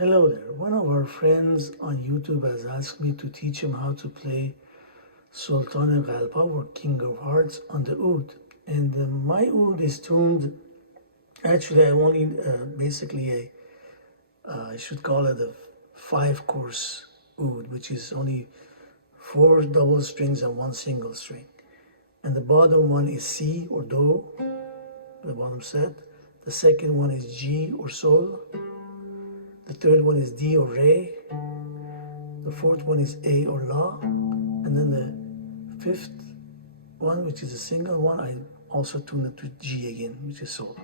Hello there. One of our friends on YouTube has asked me to teach him how to play Soltane Ghalbha, or King of Hearts, on the oud. And my oud is tuned, actually I only basically I should call it a 5-course oud, which is only 4 double strings and 1 single string. And the bottom one is C or Do, the bottom set. The second one is G or Sol. The third one is D or Re. The fourth one is A or La. And then the fifth one, which is a single one, I also tune it to G again, which is Sol.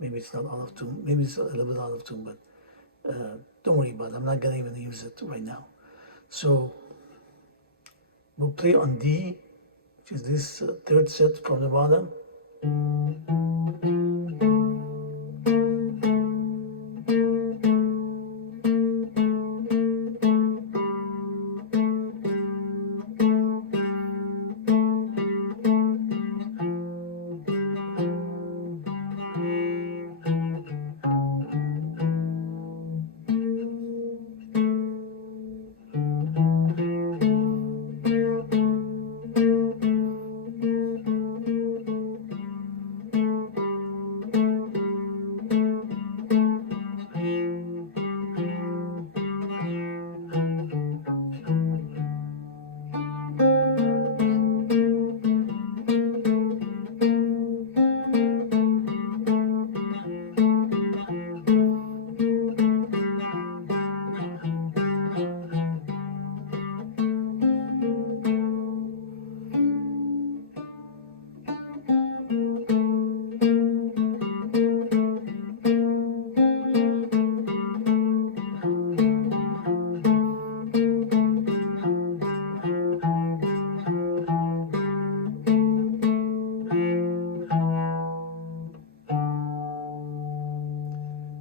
Maybe it's not out of tune, maybe it's a little bit out of tune, but don't worry about it. I'm not gonna even use it right now. So we'll play on D, which is this third set from the bottom.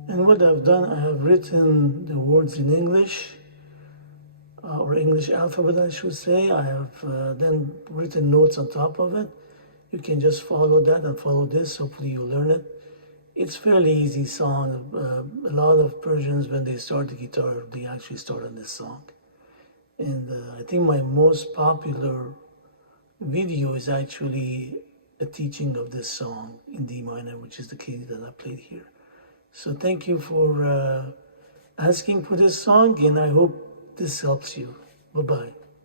And what I've done, I have written the words in English, or English alphabet, I should say. I have then written notes on top of it. You can just follow that and follow this. Hopefully you learn it. It's fairly easy song. A lot of Persians, when they start the guitar, they actually start on this song. And I think my most popular video is actually a teaching of this song in D minor, which is the key that I played here. So thank you for asking for this song, and I hope this helps you. Bye-bye.